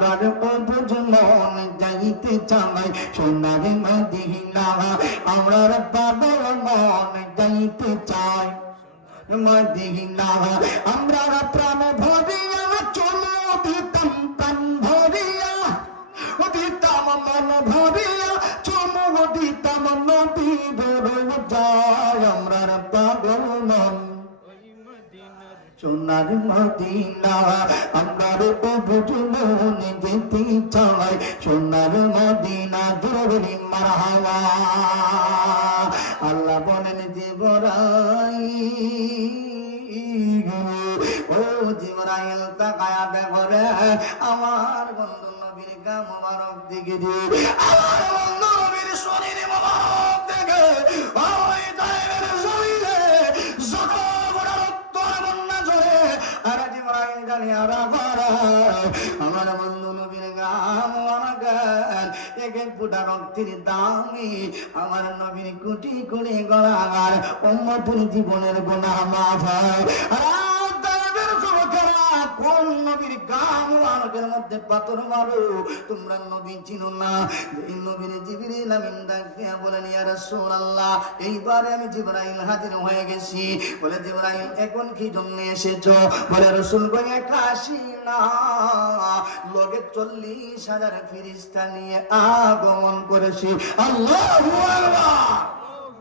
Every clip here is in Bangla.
আমরা অবুঝ মন যাইতে চাই সোনার মদিনা আমরা পাগল মন যাইতে চাই মদিনা আমরা প্রাণ ভরিয়া চলো দিতাম প্রাণ ভরিয়া দিতাম মন ভরিয়া চলো দিতাম নবীর রোজায় আমরা পাগল মন সোনার মদিনা আমরা অবুঝ মন যেতে চাই সোনার মদিনা জোরে মারহাবা আল্লাহ বলেন জিবরাইল ও জিবরাইল তাকায়া দেখো রে আমার বন্ধু নবীর গা মোবারক দিকে দি আমার বন্ধু নবীর শরীর মোবারক দেখে ওই তাইবের শরীরে যত বড় রক্ত বন্যা ঝরে আর জিবরাইল জানি আর আমার বন্ধু নবীর গা মোবারক এক এক ফুটা রক্তের দামি আমার নবীর কোটি কোটি গলার উম্মতের জীবনের গুনাহ মাফ হয় আর তাইবের যুবকেরা কোন নবীর গাম আলোকের মধ্যে পাথর মারো তোমরা নবী চিনো না এই নবীর জিবরিল আমিন ডাক দিয়া বলেন ইয়া রাসূলুল্লাহ এইবারে আমি জিবরাইল হাজির হয়ে গেছি বলে জিবরাইল এখন কি জন্য এসেছো বলে রাসূল গো একাশি না লগে 40,000 ফেরেশতা নিয়ে আগমন করেছি আল্লাহু আকবার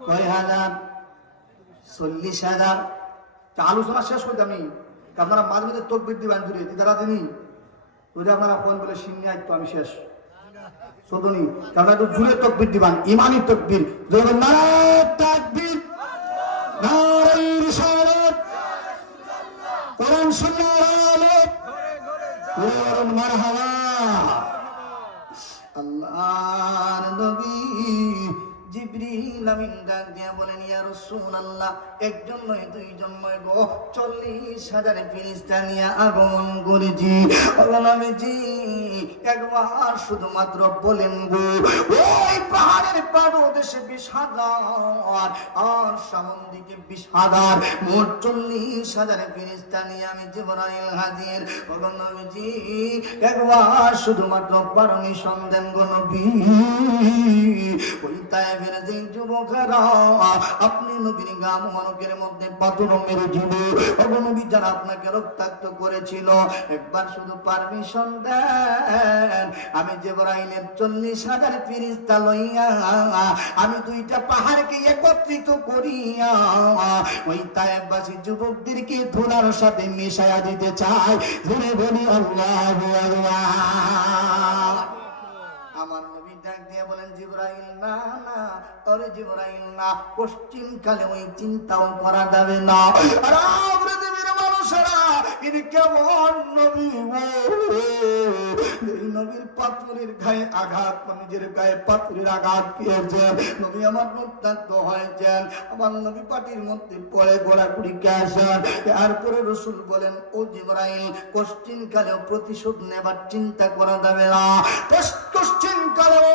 কয় হাজার 40,000 আলোচনা শেষ হইতে আমি আপনারা মাঝে মাঝে তকবির দিবেন জুড়ে দিদারা দিনই যদি আপনারা ফোন বলে সিন্নি আইতো আমি শেষ শোধনি আপনারা একটু জুড়ে তকবির দিবেন ইমানি তকবির যখন নারায়ে তাকবীর নারায়ে রিসালাত কোরআন সুন্নাত ওরে মারহাবা আল্লাহর নবী জিবরিল আমিন ডাক দিয়া বলেন ইয়া রাসূলুল্লাহ একজন নয় দুইজন নয় গো 40,000 ফেরেশতা নিয়ে আগমন করেছি আল্লাহ নবীজি একবার শুধুমাত্র বলেন গো ওই পাহাড়ের পাদদেশে 20,000 আর সামন দিকে 20,000 মোট 40,000 ফেরেশতা নিয়ে আমি জিবরাইল হাজির আল্লাহ নবীজি একবার শুধুমাত্র পারমিশন দেন গো নবী ওই তায়েফের যে যুবকেরা আপনি নবীর গা মোবারকের মধ্যে পাথর মেরেছিল ওগো নবী যারা আপনাকে রক্তাক্ত করেছিল একবার শুধু পারমিশন দেন আমি জিবরাইলের 40,000 ফেরেশতা লইয়া আমি দুইটা পাহাড়কে একত্রিত করিয়া ওই তায়েফবাসী যুবকদেরকে ধুলার সাথে মিশায়া দিতে চাই ধরে বলি আল্লাহু আকবার আমার নবী ডাক দিয়ে বলেন জিবরাইল না না ওরে জিবরাইল না পশ্চিম কালে ওই চিন্তাও করা যাবে না আর পৃথিবীর মানুষেরা ইনি কেমন নবী এই নবীর পাথরের গায়ে আঘাত নিজের গায়ে পাথরের আঘাত পেয়েছে নবী আমার রক্তাক্ত হয়েছেন আমার নবী পাটির মধ্যে পড়ে গোড়াগুড়ি গেছেন এরপরে রাসূল বলেন ও জিবরাইল পশ্চিম কালেও প্রতিশোধ নেবার চিন্তা করা যাবে না পশ্চিম কালেও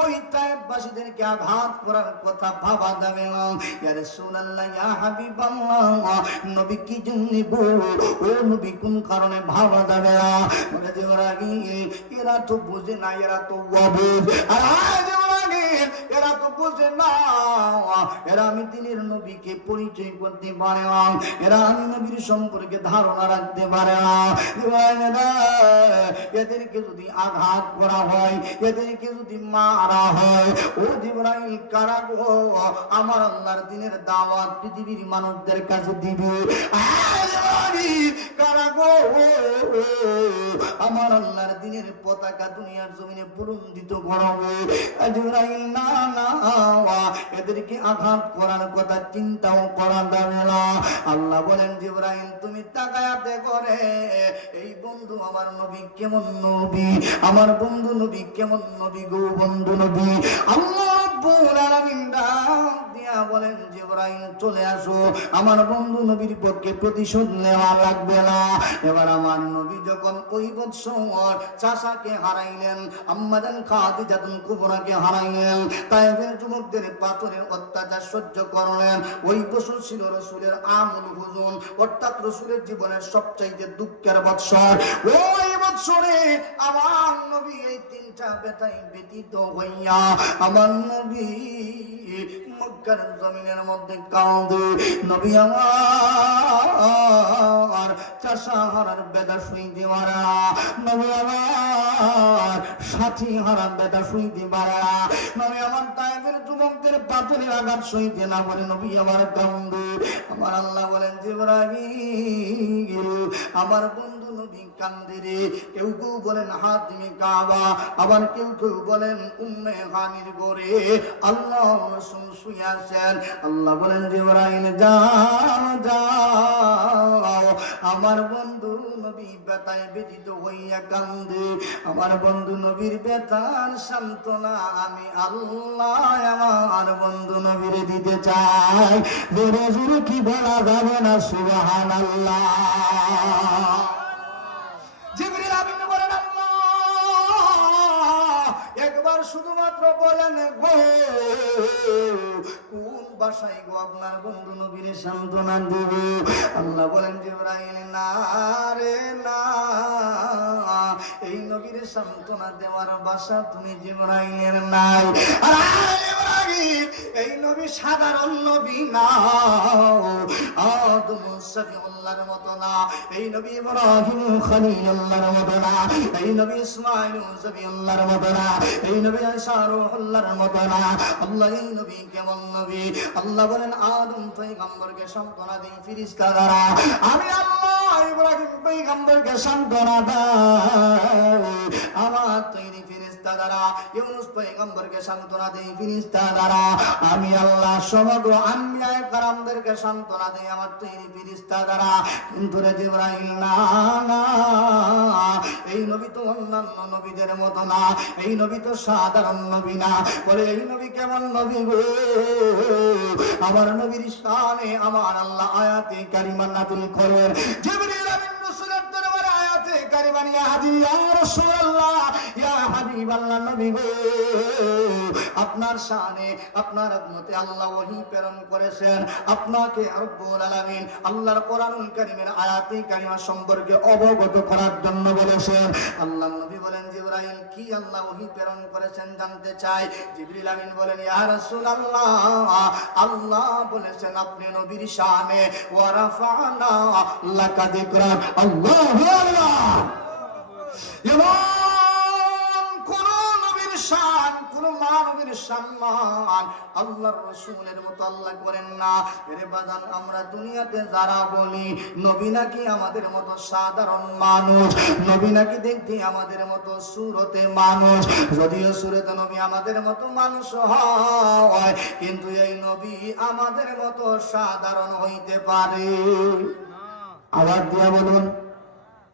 ওই তায়েফবাসীদেরকে আঘাত করার কথা ভাবা যাবে না ইয়া রাসূলুল্লাহ ইয়া হাবিবাল্লাহ নবী কি জন্য গো ও নবী কোন কারণে ভাবা যাবে না বলে জিবরাইল এরা তো বুঝে না এরা তো অবুঝ আর জিবরাইল এরা তো বুঝে না এরা আমি দিনের নবীকে পরিচয় করতে পারে না এরা আমি নবীর সম্পর্কে ধারণা রাখতে পারে না এদেরকে যদি আঘাত করা হয় এদেরকে যদি মারা হয় ও জিবরাইল কারা গো আমার আল্লাহর দ্বীনের দাওয়াত পৃথিবীর মানুষদের কাছে দিবে কারা গো আমার আল্লাহর দ্বীনের পতাকা দুনিয়ার জমিনে বুলন্দিত করবে জিবরাইল না না এদেরকে আঘাত করার কথা চিন্তাও করা যাবে না আল্লাহ বলেন জিবরাইল তুমি তাকায়া দেখো রে এই বন্ধু আমার নবী কেমন নবী আমার বন্ধু নবী কেমন নবী গো বন্ধু নবী আল্লাহ রাব্বুল আলামিন ডাক দিয়া বলেন জিবরাইল চলে আসো আমার বন্ধু নবীর পক্ষে প্রতিশোধ নেওয়া লাগবে না এবার আমার নবী যখন ওই বৎসর চাচাকে হারাইলেন আম্মাজান খাদিজাতুল কুবরাকে হারাইলেন তায়েফের যুবকদের পাথরের অত্যাচার সহ্য করলেন ওই বছর ছিল রাসূলের আমুল হুজুন অর্থাৎ রাসূলের জীবনের সবচাইতে দুঃখের বৎসর ওই বৎসরে আমার নবীটা বেতাই ব্যতীত হইয়া আমার নবী মক্কার জমিনের মধ্যে কাঁদে। নবী আমার চাষা হারার বেদা শুইতে পারা, নবী আমার সাথী হারার বেদা শুইতে পারা, নবী আমার তায়েফের যুবকদের পাথরের আঘাত সইতে না বলে নবী আমার কান্দে। আমার আল্লাহ বলেন জিবরাইল আমার বন্ধু নবী কান্দে রে। কেউ কেউ বলেন হাতিমে কাবা, আবার কেউ কেউ বলেন উম্মে হানির ঘরে আল্লাহ রাসূল শুয়ে আছেন। আল্লাহ বলেন জিবরাইল যাও যাও, আমার বন্ধু নবী ব্যথায় ব্যথিত হইয়া কান্দে। আমার বন্ধু নবীর ব্যথার সান্ত্বনা আমি আল্লাহ আমার বন্ধু নবীর দিতে চাই। জোরে জোরে কি বলা যাবে না সুবহানাল্লাহ। জিবরিল আমিন বলেন আল্লাহ একবার শুধুমাত্র বলেন গো কোন ভাষায় গো আপনার বন্ধু নবীর সান্ত্বনা দেব। আল্লাহ বলেন জিবরাইল না রে না, এই নবীর সান্ত্বনা দেওয়ার ভাষা তুমি জিবরাইলের নাই। আর ইব্রাহিম এই নবী সাধারণ নবী না, আদম সফিউল্লাহর মতো না, এই নবী ইব্রাহিম খলিলুল্লাহর মতো না, এই নবী ইসমাঈল সফিউল্লাহর মতো না, এই নবী ঈসা রূহুল্লাহর মতো না। আল্লাহ এই নবী কেমন নবী? আল্লাহ বলেন আদম পয়গম্বরকে সান্ত্বনা দেই ফেরেশতা দ্বারা, আমি আল্লাহ ইব্রাহিম পয়গম্বরকে সান্ত্বনা দেই আমার তৈরি ফেরেশতা দ্বারা, ইউনূস পয়গম্বরকে সান্ত্বনা দেই ফেরেশতা দ্বারা, আমি আল্লাহ সমগ্র আম্বিয়া কেরামদেরকে সান্ত্বনা দেই আমার তৈরি ফেরেশতা দ্বারা। কিন্তু রে জিবরাইল না না, এই নবী তো অন্যান্য নবীদের মতো না, এই নবী তো সাধারণ নবী না। বলে এই নবী কেমন নবী গো? আমার নবীর শানে আমার আল্লাহ আয়াতে কারিমা নাযিল করেন। জিবরিল আমিন রাসূলের দরবারে আয়াতে কারিমা নিয়ে হাজির, ইয়া রাসূলুল্লাহ ইয়া হাবিবাল্লাহ নবী গো, আপনার শানে আপনার আদমতে আল্লাহ ওহী প্রেরণ করেছেন, আপনাকে রব্বুল আলামিন আল্লাহর কোরআনুল কারীমের আয়াতে কারিমা সম্পর্কে অবগত করার জন্য বলেছেন। আল্লাহ নবী বলেন জিবরাইল কি আল্লাহ ওহী প্রেরণ করেছেন জানতে চাই। জিবরিল আমিন বলেন ইয়া রাসূলুল্লাহ আল্লাহ বলেছেন আপনি নবীর শানে ওয়া রাফা'না লাকা যিকরা। আল্লাহু আকবার। কোন নবীর শান, কোন মানবীর সম্মান আল্লাহর রাসূলের মতো আল্লাহ করেন না। এর বাজান আমরা দুনিয়াতে যারা বলি নবী নাকি আমাদের মতো সাধারণ মানুষ, নবী নাকি দেখতে আমাদের মতো সুরতে মানুষ, যদিও সুরতে নবী আমাদের মতো মানুষ হয়, কিন্তু এই নবী আমাদের মতো সাধারণ হইতে পারে আবার দিয়া বলুন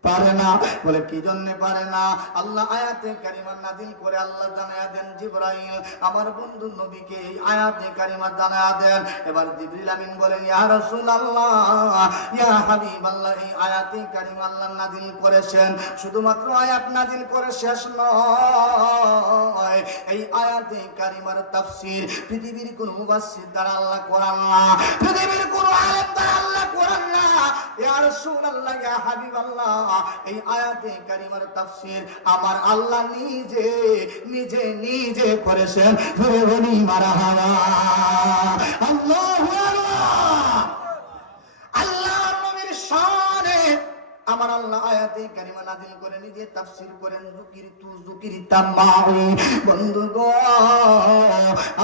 পারে না। বলে কি জন্য পারে না? আল্লাহ আয়াতে কারিমা নাযিল করে আল্লাহ জানায়া দেন জিবরাইল আমার বন্ধু নবীকে এই আয়াতে কারিমা জানায়া দেন। এবার জিবরিল আমিন বলেন ইয়া রাসূলুল্লাহ ইয়া হাবিবাল্লাহ এই আয়াতে কারিমা আল্লাহ নাযিল করেছেন, শুধুমাত্র আয়াত নাযিল করে শেষ নয়, এই আয়াতে কারিমার তাফসীর পৃথিবীর কোন মুফাসসির দ্বারা আল্লাহ করান না, পৃথিবীর কোন আলেম দ্বারা আল্লাহ করান না। ইয়া রাসূলুল্লাহ ইয়া হাবিবাল্লাহ এই আয়াতে কারিমার তাফসীর আমার আল্লাহ নিজে নিজে নিজে করেছেন। জোরে বলি মারহাবা। আল্লাহু আকবার। আল্লাহর নবীর শানে আমার আল্লাহ আয়াতে কারিমা নাযিল করে নিজে তাফসীর করেন বন্ধু গো,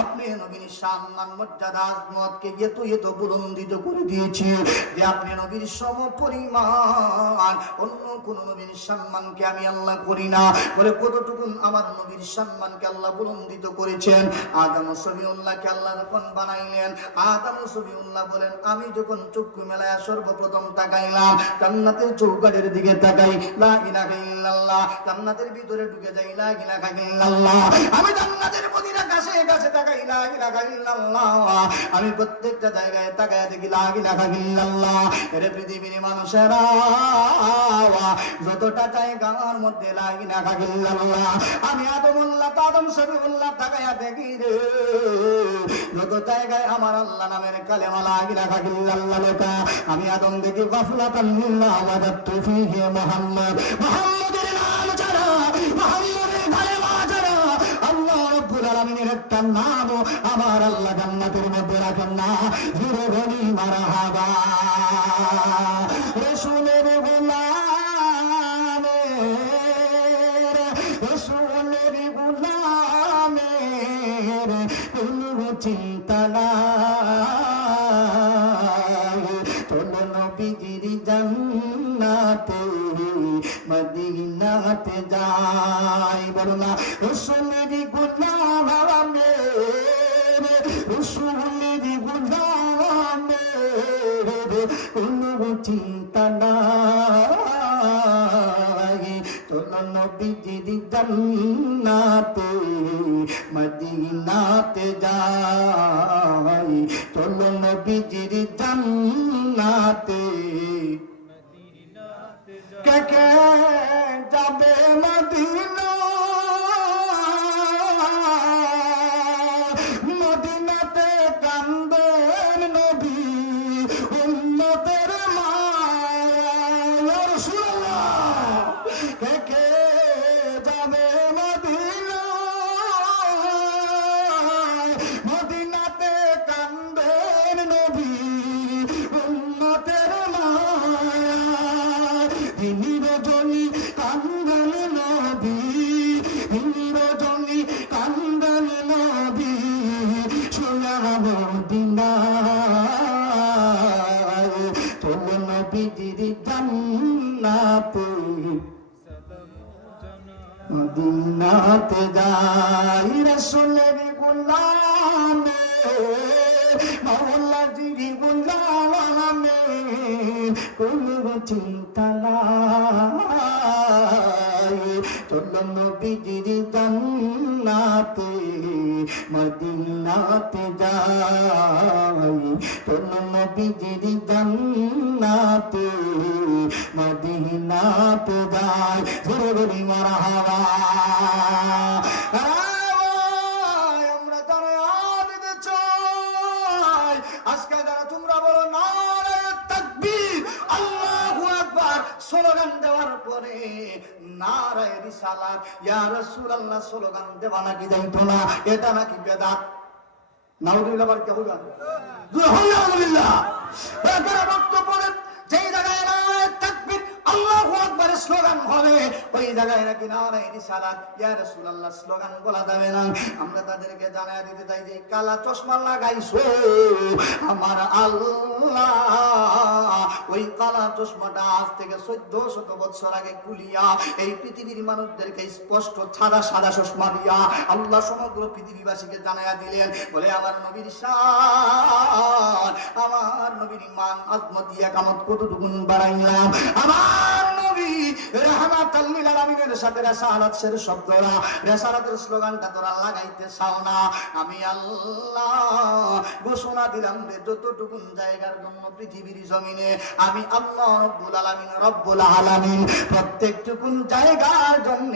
আপনি নবীর সম্মান মর্যাদা আজমতকে এত বুলন্দিত করে দিয়েছি যে আপনি নবীর সম পরিমাণ অন্য কোন নবীর সম্মানকে আমি আল্লাহ করি না। বলে কতটুকু আমার নবীর সম্মানকে আল্লাহ বুলন্দিত করেছেন। আদম সফিউল্লাহকে আল্লাহ যখন বানাইলেন, আদম সফিউল্লাহ বলেন আমি যখন চক্ষু মেলায়া সর্বপ্রথম তাকাইলাম জান্নাতের চৌকাঠের দিকে তাকাই, লা ইলাহা ইল্লাল্লাহ, জান্নাতের ভিতরে ঢুকে যাই, লা ইলাহা ইল্লাল্লাহ, আমি জান্নাতের প্রতিটা গাছে গাছে তাকাই, লা ইলাহা ইল্লাল্লাহ, আমি প্রত্যেকটা জায়গায় তাকায় দেখি, লা ইলাহা ইল্লাল্লাহ। এর পৃথিবীর মানুষেরা যতটা জায়গার মধ্যে লা ইলাহা ইল্লাল্লাহ, আমি আদমুল্লাহ আদম সফিউল্লাহ তাকায়া দেখি রে, যত জায়গায় আমার আল্লাহ নামের কালেমা লা ইলাহা ইল্লাল্লাহ লেখা, আমি আদম দেখি গাফলাতান মিল্লাহ ওয়াজাদতু ফীহি মুহাম্মদ, মুহাম্মদের নাম ছাড়া, মুহাম্মদের কালেমা ছাড়া একটা নাম আমার আল্লাহ জান্নাতের মধ্যে রাখেন না? জোরে বলি মারহাবা। রাসূলের গোলামের, রাসূলের গোলামের কোনো চিন্তা নাই, চলো নবীজির জান্নাতে মদিনাতে যাই। বলো না, রাসূলের গোলামের, রাসূলের গোলামের কোনো চিন্তা নাই, চলো নবীজির জান্নাতে মদিনাতে যাই, চলো নবীজির জান্নাতে। কে কে যাবে মদিনা, মদিনাতে কান্দেন নবী উম্মতের মায়া। রাসূলুল্লাহ কে কে যাবে মদিনা, মদিনাতে কান্দেন নবী উম্মতের মায়া। তিনি রজনী কান্দেন নবী, তিনি রজনী কান্দেন নবী সোনা মদিনায়, চলো নবীজির জান্নাতে মদিনাতে যাই। রাসূলের গোলামের, মাওলাজির গোলামের কোনো চিন্তা নাই, চলো নবীজির জান্নাতে মদিনাতে যাই, চলো নবীজির জান্নাতে মদিনাতে যাই। জোরে বলি মারহাবা। আমরা জানাত দিতে চাই আজকে যারা তোমরা বলো নারে তাকবীর আল্লাহু আকবার স্লোগান দেওয়ার পরে নারে রিসালাত ইয়া রাসূলুল্লাহ স্লোগান দেওয়া নাকি যাইতো না? এটা নাকি বেদাত? নাউযুবিল্লাহ বার কে হোগা? আলহামদুলিল্লাহ। এবারে বক্তব্য যেই জায়গায় নারে তাকবীর আল্লাহু আকবারের স্লোগান হবে ওই জায়গায় নাকি নারে রিসালাত ইয়া রাসূলুল্লাহ স্লোগান বলা যাবে না। আমরা তাদেরকে জানায় দিতে চাই যে কালা চশমা লাগাইছো আমার আল্লাহ ওই কালা চশমাটা আজ থেকে 1400 বছর আগে খুলিয়া এই পৃথিবীর মানুষদেরকে স্পষ্ট সাদা সাদা চশমা দিয়া আল্লাহ সমগ্র পৃথিবীবাসীকে জানায়া দিলেন। বলে আমার নবীর শান, আমার নবীর মান আজমত দিয়া কামত কতটুকু বাড়াইলাম। আমার নবী রাহমাতাল লিল আলামিনের সাথে রিসালাতের শব্দরা, রিসালাতের স্লোগানটা তোরা লাগাইতে চাও না। আমি আল্লাহ ঘোষণা দিলাম যে যতটুকু জায়গার জন্য পৃথিবীর জমিনে আমি আল্লাহ রব্বুল আলামিন প্রত্যেকটুকু জায়গার জন্য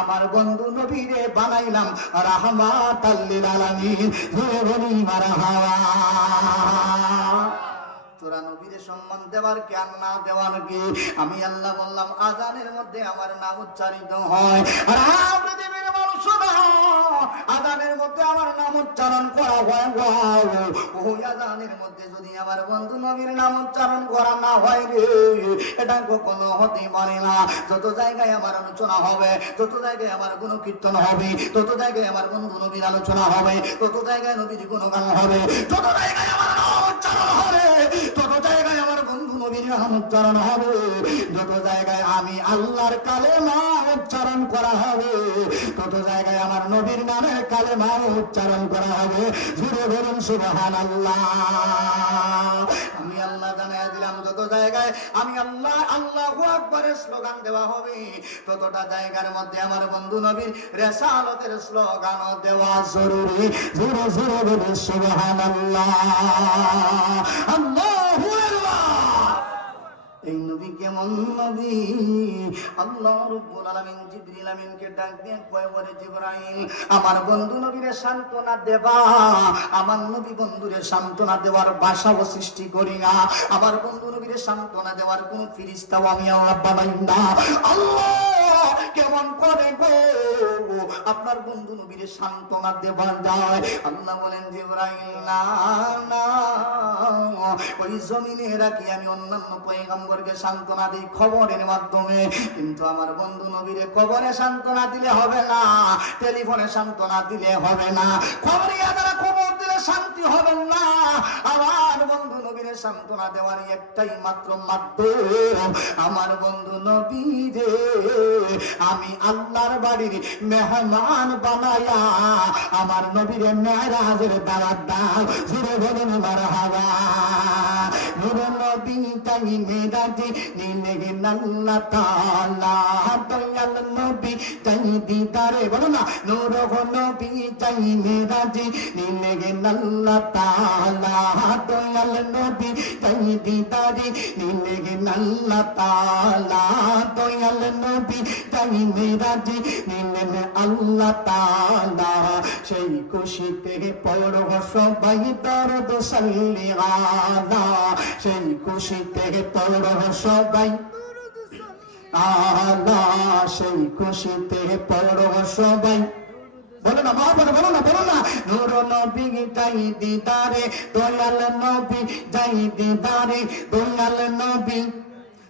আমার বন্ধু নবীরে বানাইলাম রাহমাতাল লিল আলামিন। জোরে বলি মারহাবা। তোরা নবীরে সম্মান দেওয়ার কি আর না দেওয়ার কি? আমি আল্লাহ বললাম আযানের মধ্যে আমার নাম উচ্চারিত হয়, আর পৃথিবীর মানুষ আযানের মধ্যে আমার নাম উচ্চারণ করা হয়। ওই আযানের মধ্যে যদি আমার বন্ধু নবীর নাম উচ্চারণ করা না হয় রে, এটা কখনো হতে পারে না। যত জায়গায় আমার আলোচনা হবে, যত জায়গায় আমার গুণ কীর্তন হবে, তত জায়গায় আমার বন্ধু নবীর আলোচনা হবে, তত জায়গায় নবীর গুণগান হবে, যত জায়গায় আমার নাম উচ্চারণ হবে, তত জায়গায় আমার বন্ধু নবীর নাম উচ্চারণ হবে, যত জায়গায় আমি আল্লাহর কালেমা উচ্চারণ করা হবে, তত জায়গায় আমার নবীর নামের কালেমা উচ্চারণ করা হবে। জুড়ে বলুন সুবহানাল্লাহ। আমি আল্লাহ জানাইয়া দিলাম যত জায়গায় আমি আল্লাহ আল্লাহু আকবারের স্লোগান দেওয়া হবে, ততটা জায়গার মধ্যে আমার বন্ধু নবীর রিসালাতের স্লোগান দেওয়া জরুরি। জোরে জোরে বলুন সুবহানাল্লাহ। আল্লাহু আকবার। এই নবী কেমন নবী? আল্লাহ রাব্বুল আলামিন জিবরিল আমিনকে ডাক দিয়ে কয়, বলে জিবরাইল আমার বন্ধু নবীরে সান্তনা দেবা। আমার নবী বন্ধুরে সান্তনা দেওয়ার ভাষাও সৃষ্টি করি না, আমার বন্ধু নবীরে সান্তনা দেওয়ার কোন ফেরেশতাও আমি আল্লাহ বানাই না। আল্লাহ কেমন করে গো আপনার বন্ধু নবীর সান্ত্বনা দেওয়া যায়? আল্লাহ বলেন জিবরাইল না না, ওই জমিনে রাখি আমি অন্যান্য পয়গম্বরকে সান্ত্বনা দিই খবরের মাধ্যমে, কিন্তু আমার বন্ধু নবীরে খবরে সান্ত্বনা দিলে হবে না, টেলিফোনে সান্ত্বনা দিলে হবে না, খবরে দ্বারা খবর দিলে শান্তি হবে না। আমার বন্ধু নবীরে সান্ত্বনা দেওয়ার একটাই মাত্র মাধ্যম, আমার বন্ধু নবীরে আমি আল্লাহর বাড়ির মেহমান বানায়া আমার নবীরে মেরাজের দাওয়াত দাও। জুড়ে বলুন মারহাবা। নূর নবী তাই মেরাজে নিলেন আল্লাহ তাআলা, দয়াল নবী তাই দিদারে, বলো না, নূর নবী তাই মেরাজে নিলেন আল্লাহ তাআলা, দয়াল নবী তাই দিদারে নিলেন আল্লাহ তাআলা, দয়াল নবী তাই মেরাজে নিলেন আল্লাহ তাআলা। সেই খুশিতে পড়ো সবাই দরুদ সাল্লি আলা, সেই খুশিতে পড়ো সবাই আলা, সেই খুশিতে পড়ো সবাই, বলো না মা, বলো না, বলো না, নূর নবী যাই দিদারে, দয়াল নবী যাই দিদারে, দয়াল নবী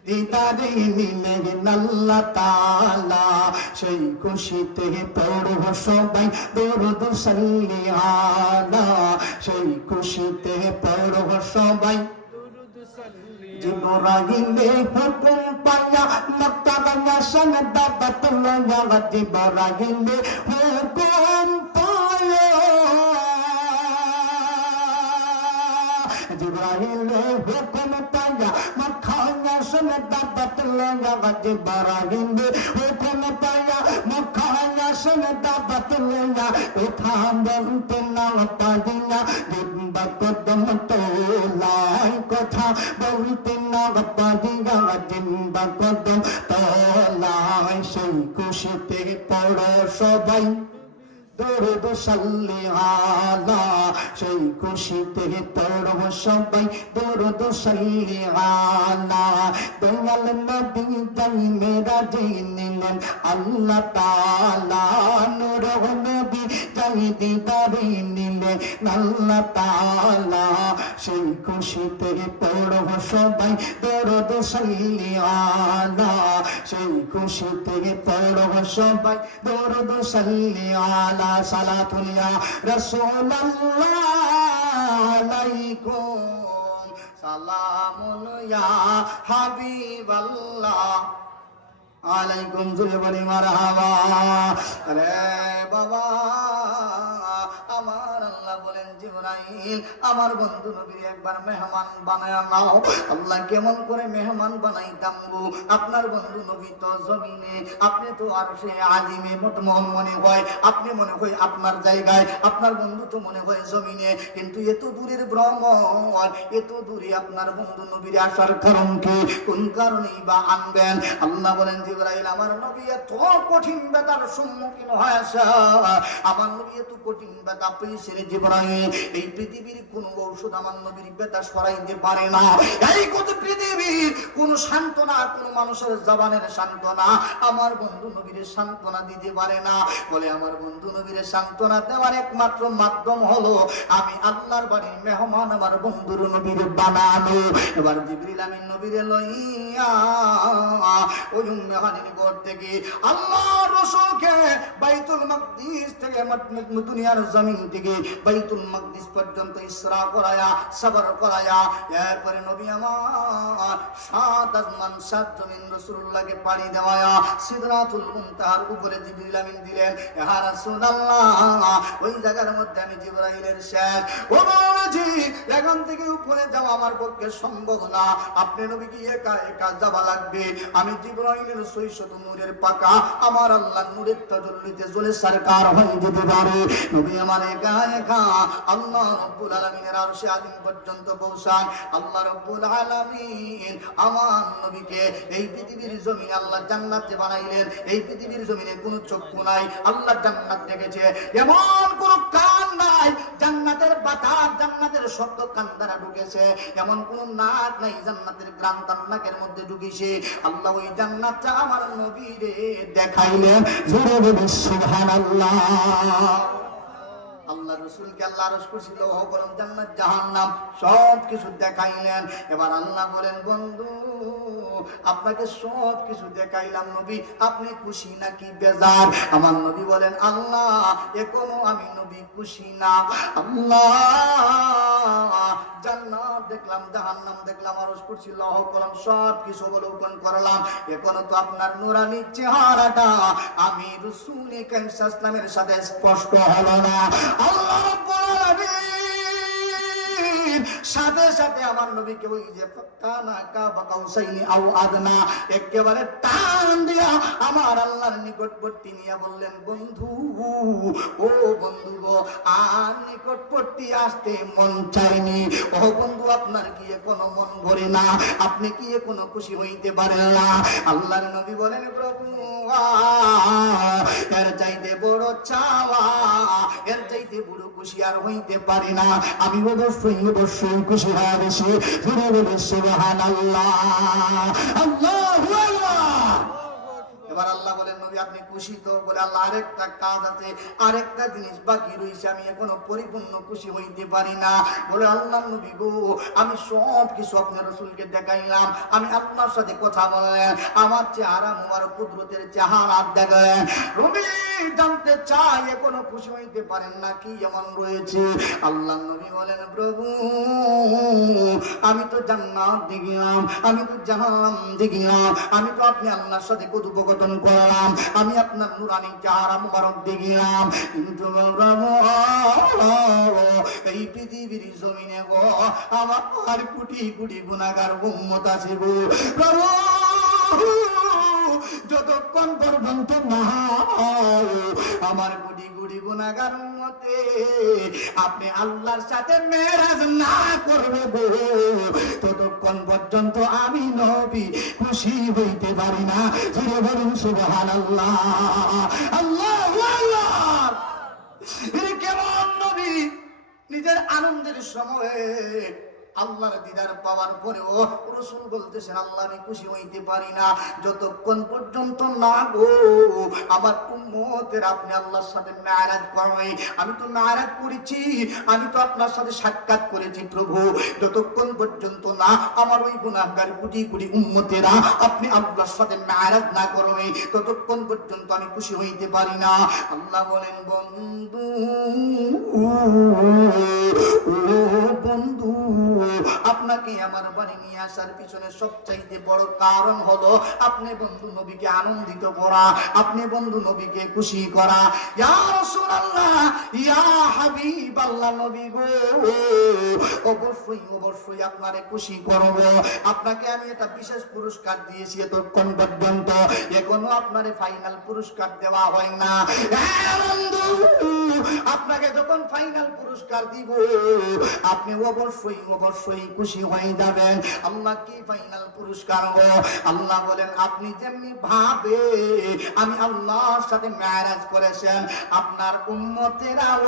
দিদারে নিলেন আল্লাহ তাআলা। সেই খুশিতে পড়ো সবাই দরুদ সাল্লি আলা, সেই খুশিতে পড়ো সবাই জিবরাইলে হুকুম পায়া মক্কা বাংলা সনদা বাতলয়া, জিবরাইলে হুকুম পায়া, জিবরাইলে হুকুম পায়া মক্কা সনদা বাতলয়া, জিবরাইলে হুকুম পায়া মক্কা সনদা বাতলয়া, কথা বলতে না পারিয়া দিবা কদম তোলাই, কথা বলতে না পারিয়া দিবা কদম তোলাই। সেই খুশিতে পড়ো সবাই দরুদ সাল্লি আলা, সেই খুশিতে পড়ো সবাই দরুদ সাল্লি আলা, দয়াল নবী যাই মেরাজে নিলেন আল্লাহ তাআলা, নূর নবী যাই দিদারে নিলেন আল্লাহ তাআলা। সেই খুশিতে পড়ো সবাই দরুদ সাল্লি আলা, সেই খুশিতে পড়ো সবাই দরুদ সাল্লি আলা, সালাতুল ইয়া রাসূলুল্লাহ আলাইকুম, সালামুন ইয়া হাবিবাল্লাহ আলাইকুম। জুড়ে বলি মারহাবা। আরে বাবা, আমার আল্লাহ বলেন জিবরাইল আমার বন্ধু নবীর একবার মেহমান বানায়া নাও। আল্লাহ কেমন করে মেহমান বানাইতাম গো, আপনার বন্ধু নবী তো জমিনে, আপনি তো আরশে আজিমে, মনে হয় আপনি মনে হয় আপনার জায়গায়, আপনার বন্ধু তো মনে হয় জমিনে, কিন্তু এত দূরের ভ্রমণ, এত দূরে আপনার বন্ধু নবীর আসার কারণ কি, কোন কারণেই বা আনবেন? আল্লাহ বলেন জিবরাইল আমার নবী এত কঠিন ব্যথার সম্মুখীন হয়েছে, আমার নবী এত কঠিন ব্যথা পেয়েছে রে জিবরাইল, এই পৃথিবীর কোন ঔষধ আমার নবীর ব্যথা সরাইতে পারে না, এই কত পৃথিবীর কোন সান্ত্বনা, কোন মানুষের জবানের সান্ত্বনা আমার বন্ধু নবীর সান্ত্বনা দিতে পারে না। বলে আমার বন্ধু নবীর সান্ত্বনা দেওয়ার একমাত্র মাধ্যম হলো আমি আল্লাহর বাড়ির মেহমান আমার বন্ধুর নবীর বানানো। এবার জিবরিল আমিন নবীরে লইয়া ওই মেহমানের ঘর থেকে আল্লাহ রাসূলকে বাইতুল মাকদিস থেকে দুনিয়ার জমিন থেকে বাইতুল মাকদিস পর্যন্ত ইসরা করায়া, সফর করায়া, এরপরে নবী আমার 7 আসমান 7 জমিন রাসূলুল্লাহকে পাড়ি দেওয়ায়া সিদরাতুল মুনতাহার উপরে জিবরিল আমিন দিলেন। ইয়া রাসূলুল্লাহ, ওই জায়গার মধ্যে আমি জিবরাইলের শেখ, ও নবীজি এখান থেকে উপরে যাওয়া আমার পক্ষে সম্ভব না, আপনি নবীকে একা একা যাওয়া লাগবে। আমি জিবরাইলের 600 নূরের পাকা, আমার আল্লাহ নূরের তাজাল্লুতে জ্বলে সরকার হয়ে যেতে পারে। নবী আমার একা একা আল্লাহ রাব্বুল আলামিনের আরশে আজিম পর্যন্ত পৌঁছান। আল্লাহ রাব্বুল আলামিন আমার নবীকে এই পৃথিবীর জমিনে আল্লাহ জান্নাতে বানাইলেন। এই পৃথিবীর জমিনে কোনো চক্ষু নাই, আল্লাহ জান্নাত দেখেছে, এমন কোন কান নাই, জান্নাতের বাতাস জান্নাতের শব্দ কান দ্বারা ঢুকেছে, এমন কোন নাক নাই জান্নাতের গ্রাম তার নাকের মধ্যে ঢুকেছে। আল্লাহ ওই জান্নাতটা আমার নবীরে দেখাইলেন। জোরে বলে সুবহানাল্লাহ। আল্লাহ রসুলকে আল্লাহ আরশ কুরসি লৌহ কলম জান্নাত জাহান্নাম সব কিছু দেখাইলেন। এবার আল্লাহ বলেন, বন্ধু আপনাকে সব কিছু দেখাইলাম, নবী আপনি খুশি নাকি বেজার? আমার নবী বলেন, আল্লাহ এখনো আমি নবী খুশি না। আল্লাহ জান্নাত দেখলাম, জাহান্নাম দেখলাম, আরশ কুরসি লৌহ কলম সব কিছু অবলোকন করলাম, এখনো তো আপনার নূরানী চেহারাটা আমি রাসূল কারীম সাল্লাল্লাহু আলাইহি ওয়াসাল্লামের সাথে স্পষ্ট হলো না। আল্লাহ রাব্বুল আলামিন সাথে সাথে আমার নবীকে ওই যে কানা কাবা কাউসাইনি আও আদনা একেবারে টান দিয়া আমার আল্লাহর নিকটবর্তী নিয়ে বললেন, বন্ধু ও বন্ধু গো, আর নিকটবর্তী আসতে মন চাইনি। ও বন্ধু আপনার কি এখনো মন ভরে না? আপনি কি এখনো খুশি হইতে পারেন না? আল্লাহর নবী বলেন, প্রভু এর চাইতে বড় চাওয়া, এর চাইতে বড় খুশি আর হইতে পারি না। আমি অবশ্যই অবশ্যই খুশি হয়ে গেছি। জোরে বলে সুবহানাল্লাহ, আল্লাহু আকবার। এবার আল্লাহ বলেন, নবী আপনি খুশি তো? বলে, আল্লাহ আরেকটা কাজ আছে, আরেকটা জিনিস বাকি রয়েছে, আমি এখনো পরিপূর্ণ খুশি হইতে পারি না। বলে, আল্লাহ নবী গো, আমি সব কিছু আপনার রাসূলকে দেখাইলাম, আমি আপনার সাথে কথা বললেন, আমার চেহারা মুবারক কুদরতের চেহারা দেখলেন, নবী জানতে চাই এখনো খুশি হইতে পারেন না, কি এমন রয়েছে? আল্লাহ নবী বলেন, প্রভু আমি তো জান্নাত দেখলাম, আমি তো জাহান্নাম দেখলাম, আমি তো আপনি আল্লাহর সাথে কথোপকথন করলাম, আমি আপনার নূরানী চেহারা মুবারক দেখলাম, কিন্তু এই পৃথিবীর জমিনে গো আমার কোটি কোটি গুনাহগার উম্মত আছে গো প্রভু, যতক্ষণ পর্যন্ত না আমার কোটি কোটি গুনাহগার উম্মতে আপনি আল্লাহর সাথে মেরাজ না করবে গো, ততক্ষণ পর্যন্ত আমি নবী খুশি হইতে পারি না। জোরে বলুন সুবহানাল্লাহ, আল্লাহু আকবার। এর কেমন নবী নিজের আনন্দের সময়ে আল্লাহর দিদার পাওয়ার পরেও রাসূল বলতেছেন, আল্লাহ আমি খুশি হইতে পারি না যতক্ষণ পর্যন্ত না গো আমার উম্মতের আপনি আল্লাহর সাথে মেরাজ করাই। আমি তো মেরাজ করেছি, আমি তো আপনার সাথে সাক্ষাৎ করেছি প্রভু, যতক্ষণ পর্যন্ত না আমার ওই গুনাহগার কোটি কোটি উম্মতেরা আপনি আল্লাহর সাথে মেরাজ না করাই, ততক্ষণ পর্যন্ত আমি খুশি হইতে পারি না। আল্লাহ বলেন, বন্ধু ও বন্ধু, আপনাকে আমার বাড়ি নিয়ে আসার পিছনে সবচাইতে বড় কারণ হলো আপনি বন্ধু নবীকে আনন্দিত করা, আপনি বন্ধু নবীকে খুশি করা। ইয়া রাসূলুল্লাহ, ইয়া হাবিবাল্লাহ, নবী গো অবশ্যই অবশ্যই আপনারে খুশি করব, আপনাকে আমি এটা বিশেষ পুরস্কার দিয়েছি এতক্ষণ পর্যন্ত, এখনো আপনারে ফাইনাল পুরস্কার দেওয়া হয় না। হ্যাঁ বন্ধু, আপনাকে যখন ফাইনাল পুরস্কার দিব আপনি অবশ্যই অবশ্যই খুশি হয়ে যাবেন। আল্লাহ কি ফাইনাল পুরস্কার গো? আল্লাহ বলেন, আপনি যেমনি ভাবে আমি আল্লাহর সাথে মেরাজ করেছেন আপনার উম্মতেরাও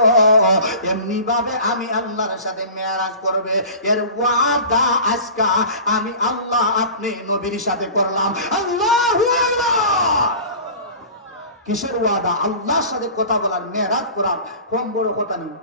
এমনি ভাবে আমি আল্লাহর সাথে মেরাজ করবে, এর ওয়াদা আজকে আমি আল্লাহ আপনি নবীর সাথে করলাম। আল্লাহু আকবার। কিসের ওয়াদা? আল্লাহর সাথে কথা বলার, মেরাজ করার কম বড় কথা নেই।